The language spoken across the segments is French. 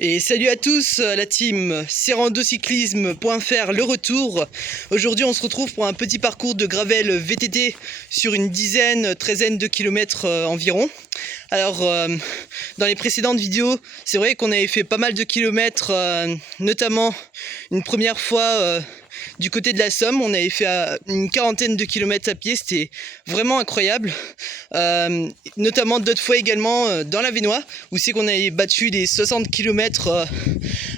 Et salut à tous la team, c'est randocyclisme.fr, le retour. Aujourd'hui on se retrouve pour un petit parcours de gravel VTT sur une treizaine de kilomètres environ. Alors dans les précédentes vidéos, c'est vrai qu'on avait fait pas mal de kilomètres, notamment une première fois du côté de la Somme. On avait fait une quarantaine de kilomètres à pied, c'était vraiment incroyable. Notamment d'autres fois également dans l'Avesnois, où c'est qu'on avait battu des 60 km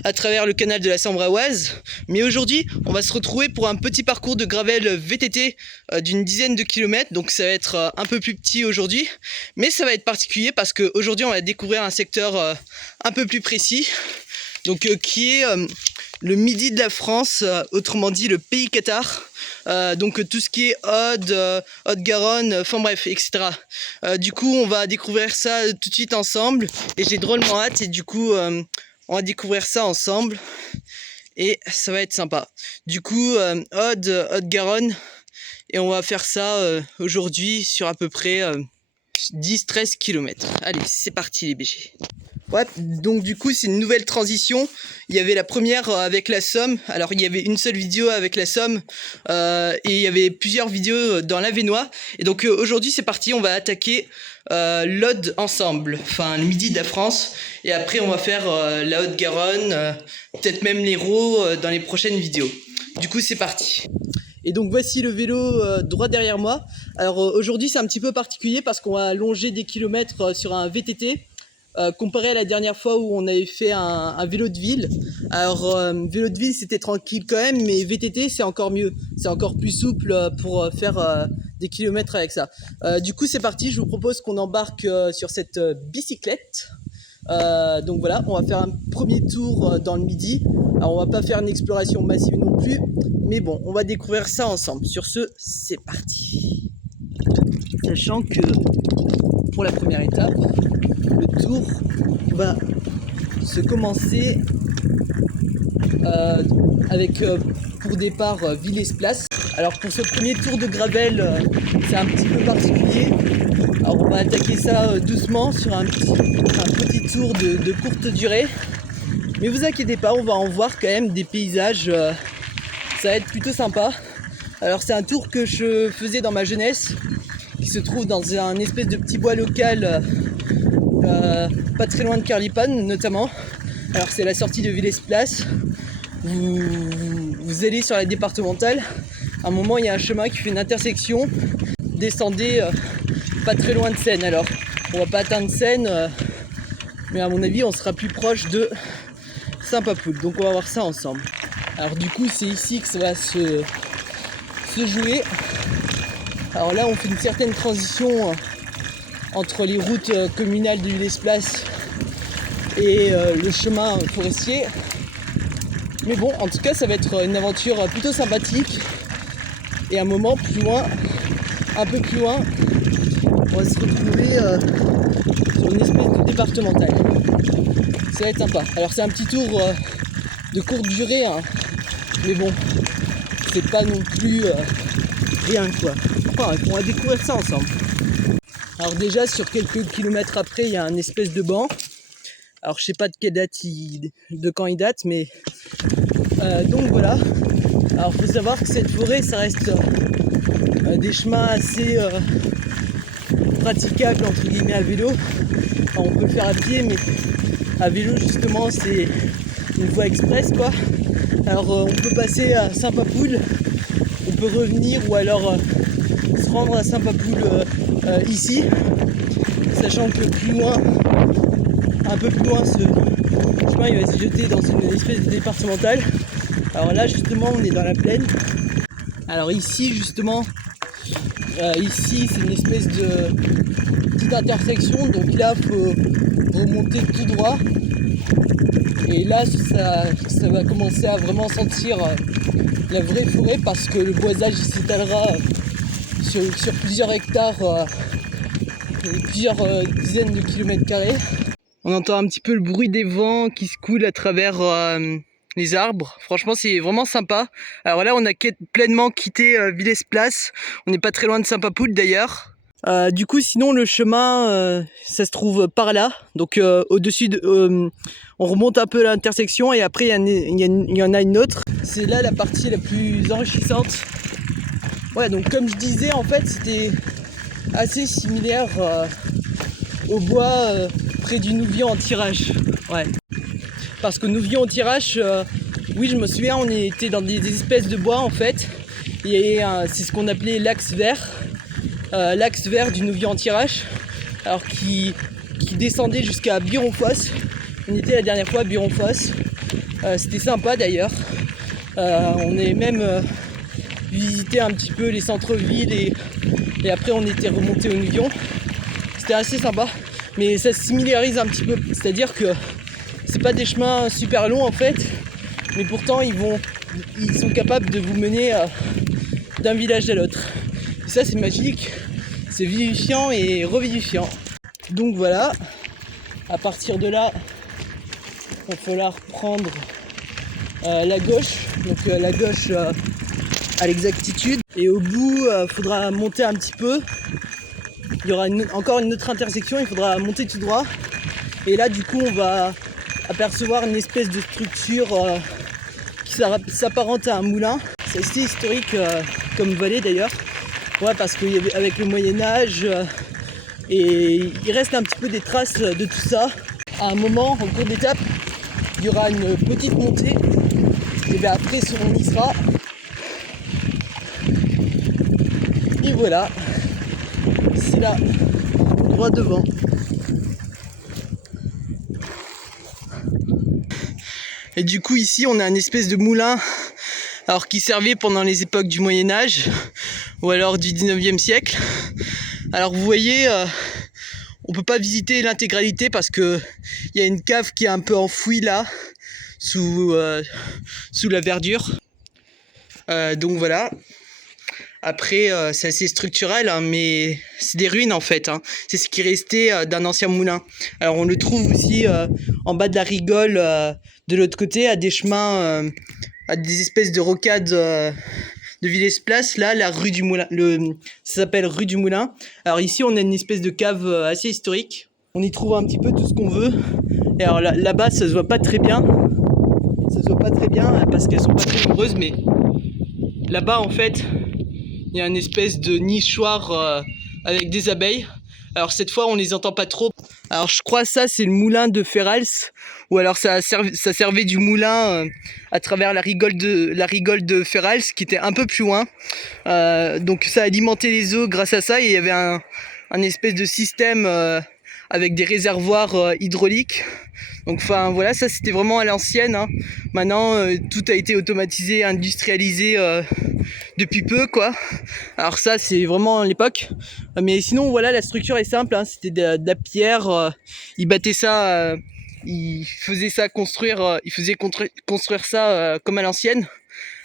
à travers le canal de la Sambre-Oise. Mais aujourd'hui, on va se retrouver pour un petit parcours de gravel VTT d'une dizaine de kilomètres. Donc ça va être un peu plus petit aujourd'hui, mais ça va être particulier parce qu'aujourd'hui, on va découvrir un secteur un peu plus précis. Donc qui est le midi de la France, autrement dit le pays cathare, donc tout ce qui est Aude, Haute-Garonne, enfin bref, etc. Du coup on va découvrir ça tout de suite ensemble et j'ai drôlement hâte et du coup on va découvrir ça ensemble et ça va être sympa. Du coup Aude, Haute-Garonne et on va faire ça aujourd'hui sur à peu près 10-13 km. Allez, c'est parti les BG. Ouais, donc du coup c'est une nouvelle transition. Il y avait la première avec la Somme. Alors il y avait une seule vidéo avec la Somme et il y avait plusieurs vidéos dans l'Avesnois. Et donc aujourd'hui c'est parti, on va attaquer l'Aude ensemble, enfin le midi de la France. Et après on va faire la Haute-Garonne, peut-être même l'Hérault dans les prochaines vidéos. Du coup c'est parti. Et donc voici le vélo droit derrière moi. Alors aujourd'hui c'est un petit peu particulier parce qu'on va longer des kilomètres sur un VTT. Comparé à la dernière fois où on avait fait un vélo de ville. Alors vélo de ville c'était tranquille quand même, mais VTT c'est encore mieux, c'est encore plus souple pour faire des kilomètres avec ça. Du coup c'est parti, je vous propose qu'on embarque sur cette bicyclette. Donc voilà, on va faire un premier tour dans le midi. Alors on va pas faire une exploration massive non plus, mais bon, on va découvrir ça ensemble. Sur ce, c'est parti. Sachant que pour la première étape, le tour va se commencer avec pour départ Villers-Place. Alors pour ce premier tour de gravel, c'est un petit peu particulier. Alors on va attaquer ça doucement sur un petit tour de courte durée. Mais vous inquiétez pas, on va en voir quand même des paysages. Ça va être plutôt sympa. Alors c'est un tour que je faisais dans ma jeunesse, qui se trouve dans un espèce de petit bois local pas très loin de Carlipan notamment. Alors c'est la sortie de Villers-Place. Vous allez sur la départementale. À un moment il y a un chemin qui fait une intersection. Descendez pas très loin de Seine. Alors on va pas atteindre Seine, mais à mon avis on sera plus proche de Saint-Papoul. Donc on va voir ça ensemble. Alors du coup c'est ici que ça va se jouer. Alors là on fait une certaine transition entre les routes communales de Villers-Place et le chemin forestier. Mais bon, en tout cas, ça va être une aventure plutôt sympathique. Et un moment plus loin, un peu plus loin, on va se retrouver sur une espèce de départementale. Ça va être sympa. Alors c'est un petit tour de courte durée, hein. Mais bon, c'est pas non plus rien quoi. Enfin, on va découvrir ça ensemble. Alors déjà sur quelques kilomètres après il y a un espèce de banc. Alors je sais pas de quelle date de quand il date, mais donc voilà. Alors faut savoir que cette forêt ça reste des chemins assez praticables entre guillemets à vélo. Alors, on peut le faire à pied, mais à vélo justement c'est une voie express quoi. Alors on peut passer à Saint-Papoul, on peut revenir ou alors se rendre à Saint-Papoul ici, sachant que plus loin, un peu plus loin, ce chemin il va se jeter dans une espèce de départementale. Alors là justement on est dans la plaine. Alors ici justement, ici c'est une espèce de petite intersection, donc là faut remonter tout droit. Et là ça va commencer à vraiment sentir la vraie forêt parce que le boisage s'étalera sur plusieurs hectares, plusieurs dizaines de kilomètres carrés. On entend un petit peu le bruit des vents qui se coulent à travers les arbres. Franchement c'est vraiment sympa. Alors là on a pleinement quitté Villers-Place. On n'est pas très loin de Saint-Papoul d'ailleurs. Du coup, sinon le chemin, ça se trouve par là. Donc au-dessus, on remonte un peu l'intersection et après il y en a une autre. C'est là la partie la plus enrichissante. Ouais, donc comme je disais, en fait, c'était assez similaire au bois près du Nouvion en tirage. Ouais. Parce que Nouvion en tirage, oui, je me souviens, on était dans des espèces de bois en fait. Et c'est ce qu'on appelait l'axe vert du Nouvion en tirage, alors qui descendait jusqu'à Buron-Fosse. On était la dernière fois à Buron-Fosse. C'était sympa d'ailleurs. On est même visité un petit peu les centres-villes et après on était remonté au Nouvion. C'était assez sympa, mais ça se similarise un petit peu, c'est-à-dire que c'est pas des chemins super longs en fait, mais pourtant ils sont capables de vous mener d'un village à l'autre. Et ça c'est magique, c'est vivifiant et revivifiant. Donc voilà, à partir de là, il va falloir prendre la gauche, donc la gauche à l'exactitude. Et au bout, il faudra monter un petit peu. Il y aura encore une autre intersection, il faudra monter tout droit. Et là, du coup, on va apercevoir une espèce de structure qui s'apparente à un moulin. C'est assez historique comme vallée d'ailleurs. Ouais, parce qu'avec le Moyen-Âge, et il reste un petit peu des traces de tout ça. À un moment, en cours d'étape, il y aura une petite montée. Et bien après, on y sera. Et voilà, c'est là, droit devant. Et du coup ici on a une espèce de moulin, alors qui servait pendant les époques du Moyen-Âge ou alors du 19e siècle. Alors vous voyez, on peut pas visiter l'intégralité parce que il y a une cave qui est un peu enfouie là sous la verdure. Donc voilà. Après, c'est assez structurel, hein, mais c'est des ruines en fait. Hein. C'est ce qui restait d'un ancien moulin. Alors on le trouve aussi en bas de la rigole, de l'autre côté, à des chemins, à des espèces de rocades de Villers-Place. Là, la rue du Moulin, ça s'appelle rue du Moulin. Alors ici, on a une espèce de cave assez historique. On y trouve un petit peu tout ce qu'on veut. Et alors là-bas, ça se voit pas très bien. Ça se voit pas très bien parce qu'elles sont pas très nombreuses, mais là-bas, en fait, il y a une espèce de nichoir avec des abeilles. Alors cette fois on les entend pas trop. Alors je crois ça c'est le moulin de Ferrals. Ou alors ça servait du moulin à travers la rigole de Ferrals qui était un peu plus loin. Donc ça alimentait les eaux grâce à ça. Et il y avait un espèce de système avec des réservoirs hydrauliques. Donc enfin voilà, ça c'était vraiment à l'ancienne. Hein. Maintenant tout a été automatisé, industrialisé depuis peu quoi. Alors ça c'est vraiment l'époque. Mais sinon voilà, la structure est simple. Hein. C'était de la pierre. Ils battaient ça, ils faisaient ça construire. Ils faisaient construire ça comme à l'ancienne.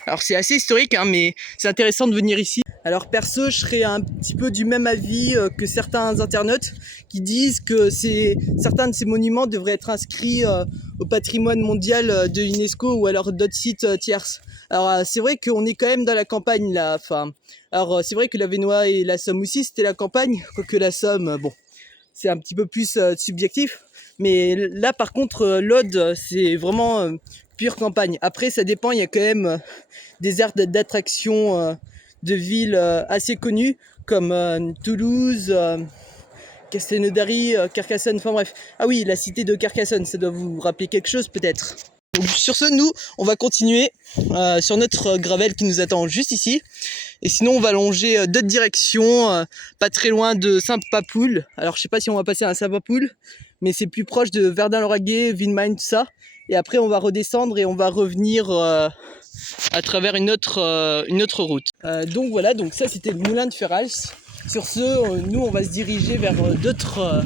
Alors c'est assez historique, hein, mais c'est intéressant de venir ici. Alors perso, je serais un petit peu du même avis que certains internautes qui disent que certains de ces monuments devraient être inscrits au patrimoine mondial de l'UNESCO ou alors d'autres sites tierces. Alors c'est vrai qu'on est quand même dans la campagne là. Enfin, alors c'est vrai que la Vénois et la Somme aussi c'était la campagne, quoique la Somme, bon, c'est un petit peu plus subjectif. Mais là par contre, l'Aude, c'est vraiment pure campagne. Après ça dépend, il y a quand même des aires d'attraction de villes assez connues comme Toulouse, Castelnaudary, Carcassonne, enfin bref. Ah oui, la cité de Carcassonne, ça doit vous rappeler quelque chose peut-être. Donc sur ce, nous, on va continuer sur notre gravel qui nous attend juste ici. Et sinon, on va longer d'autres directions, pas très loin de Saint-Papoul. Alors je sais pas si on va passer à Saint-Papoul, mais c'est plus proche de Verdun-Lauragais, Villemagne, tout ça. Et après, on va redescendre et on va revenir à travers une autre route. Donc voilà, donc ça c'était le moulin de Ferrals. Sur ce, nous on va se diriger vers d'autres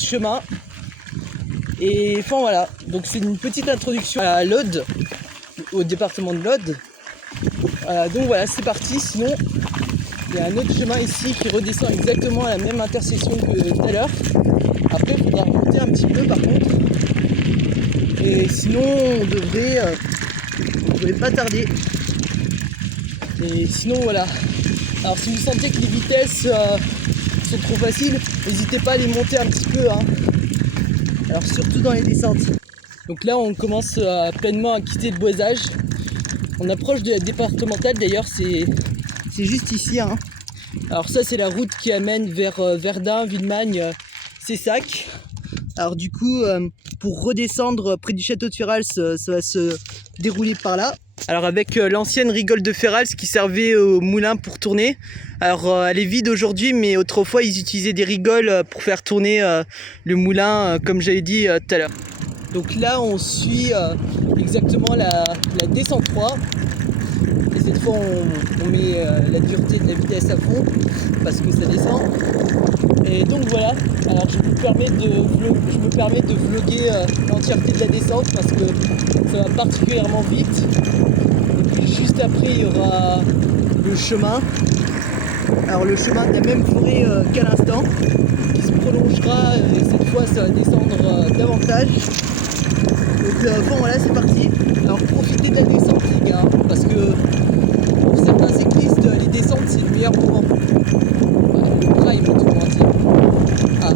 chemins. Et enfin voilà, donc c'est une petite introduction à l'Aude, au département de l'Aude. Donc voilà, c'est parti. Sinon, il y a un autre chemin ici qui redescend exactement à la même intersection que tout à l'heure. Après, il faudra remonter un petit peu par contre. Et sinon, on devrait pas tarder. Et sinon, voilà. Alors si vous sentez que les vitesses sont trop faciles, n'hésitez pas à les monter un petit peu, hein. Alors surtout dans les descentes. Donc là on commence pleinement à quitter le boisage. On approche de la départementale, d'ailleurs c'est juste ici, hein. Alors ça c'est la route qui amène vers Verdun, Villemagne, Cessac. Alors du coup pour redescendre près du château de Ferrals, ça va se dérouler par là. Alors avec l'ancienne rigole de Ferrals qui servait au moulin pour tourner. Alors elle est vide aujourd'hui, mais autrefois ils utilisaient des rigoles pour faire tourner le moulin comme j'avais dit tout à l'heure. Donc là on suit exactement la descente 3. Et cette fois on met la dureté de la vitesse à fond parce que ça descend. Et donc voilà, alors je me permets de vlogger l'entièreté de la descente parce que ça va particulièrement vite. Et puis juste après il y aura le chemin. Alors le chemin de la même forêt qu'à l'instant, qui se prolongera et cette fois ça va descendre davantage. Donc bon voilà c'est parti. Alors profitez de la descente les gars, parce que pour certains cyclistes les descentes c'est le meilleur moment. Le bras il monte comment dire. Ah.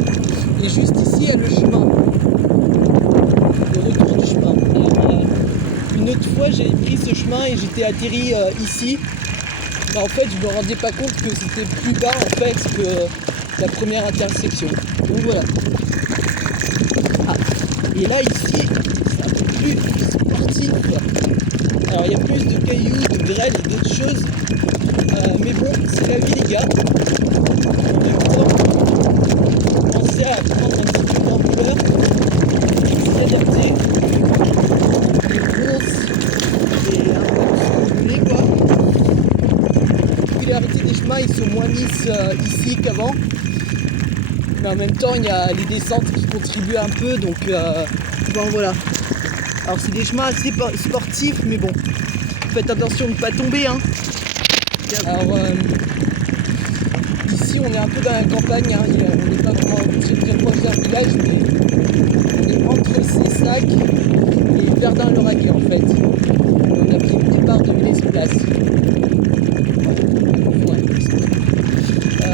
Et juste ici il y a le chemin. Le retour du chemin. Alors une autre fois j'ai pris ce chemin et j'étais atterri ici. Mais en fait je me rendais pas compte que c'était plus bas en fait que la première intersection. Donc voilà. Ah. Et là ici c'est un peu plus sportif. Alors il y a plus de cailloux, de grêle et d'autres choses. Mais bon, c'est la vie les gars. En même temps, commencer à prendre un petit peu d'ampleur, s'adapter, les courses et un peu ce que vous voulez quoi. Les particularités des chemins, ils sont moins lisses ici qu'avant. Mais en même temps, il y a les descentes qui contribuent un peu, donc bon voilà. Alors c'est des chemins assez sportifs, mais bon, faites attention de ne pas tomber, hein. Alors ici on est un peu dans la campagne, hein. On n'est pas vraiment très proche d'un village, mais on est entre Cessac et Verdun-Lauragais en fait. Et on a pris le départ de Villers-Place. Ouais.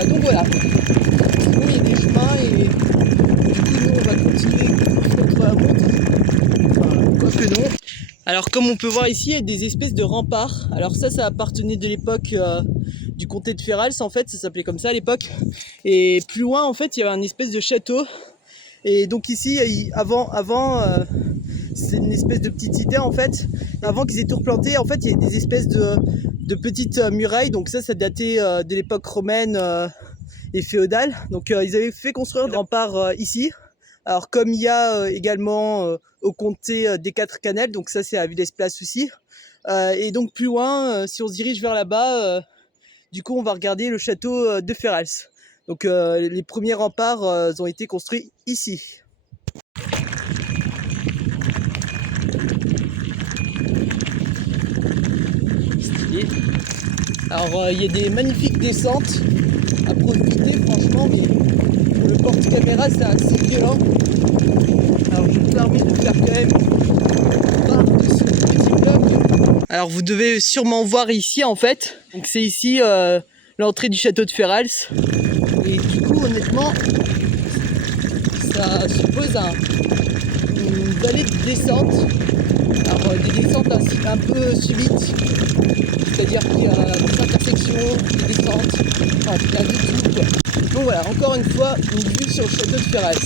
Donc voilà, sinon il y a des chemins et du coup nous on va continuer contre la route. Enfin, quoi que non. Alors comme on peut voir ici, il y a des espèces de remparts. Alors ça appartenait de l'époque du comté de Ferrals en fait, ça s'appelait comme ça à l'époque. Et plus loin en fait, il y avait un espèce de château. Et donc ici, avant c'est une espèce de petite cité en fait. Avant qu'ils aient tout replanté, en fait, il y a des espèces de petites murailles. Donc ça datait de l'époque romaine et féodale. Donc ils avaient fait construire des remparts ici. Alors comme il y a également au comté des Quatre Canals, donc ça c'est à Villers-Place aussi. Et donc plus loin, si on se dirige vers là-bas, du coup on va regarder le château de Ferrals. Donc les premiers remparts ont été construits ici. Stylé. Alors il y a des magnifiques descentes à profiter franchement, mais pour le porte-caméra c'est assez violent. Alors je me permets de faire quand même part de ce petit vlog. Alors vous devez sûrement voir ici en fait. Donc c'est ici l'entrée du château de Ferrals. Et du coup honnêtement ça suppose une vallée de descente. Alors des descentes un peu subites. C'est-à-dire qu'il y a des intersections, des descentes, enfin il y a du tout quoi. Donc voilà, encore une fois, une vue sur le château de Ferrals.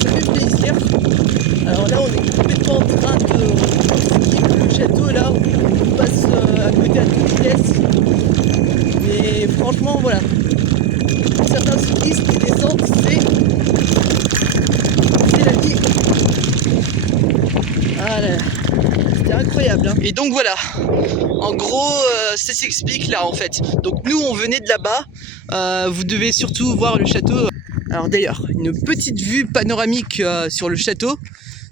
Ça fait plaisir. Alors là on est complètement en train de quitter le château là, on passe à côté à toute vitesse. Mais franchement voilà, pour certains cyclistes qui descendent c'est la vie. Ah là là, c'était incroyable hein. Et donc voilà, en gros ça s'explique là en fait. Donc nous on venait de là-bas, vous devez surtout voir le château. Alors d'ailleurs, une petite vue panoramique sur le château,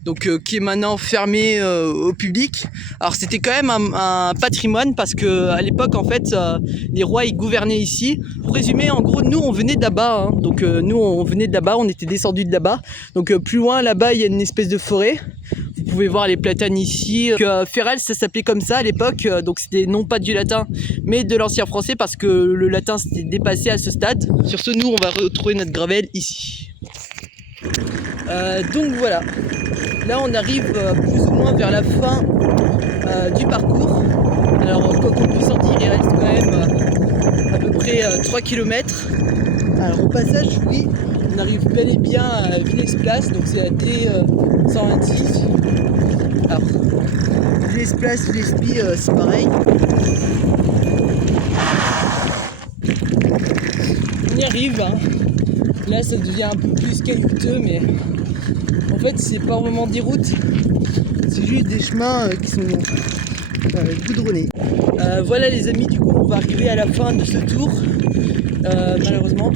donc qui est maintenant fermé au public. Alors c'était quand même un patrimoine parce que à l'époque en fait les rois ils gouvernaient ici. Pour résumer, en gros nous on venait de là-bas, hein. Donc nous on venait de là-bas, on était descendus de là-bas. Donc plus loin là-bas il y a une espèce de forêt. Vous pouvez voir les platanes ici. Ferrel, ça s'appelait comme ça à l'époque, donc c'était non pas du latin, mais de l'ancien français parce que le latin s'était dépassé à ce stade. Sur ce, nous, on va retrouver notre gravelle ici. Donc voilà, là on arrive plus ou moins vers la fin du parcours. Alors quoi qu'on puisse en dire, il reste quand même à peu près 3 km. Alors au passage, oui, on arrive bel et bien à Villers-Place, donc c'est la D126. Alors, Villers-Place, Villespie, c'est pareil. On y arrive, hein. Là ça devient un peu plus caillouteux, mais en fait c'est pas vraiment des routes, c'est juste des chemins qui sont goudronnés. Voilà les amis, du coup on va arriver à la fin de ce tour, malheureusement.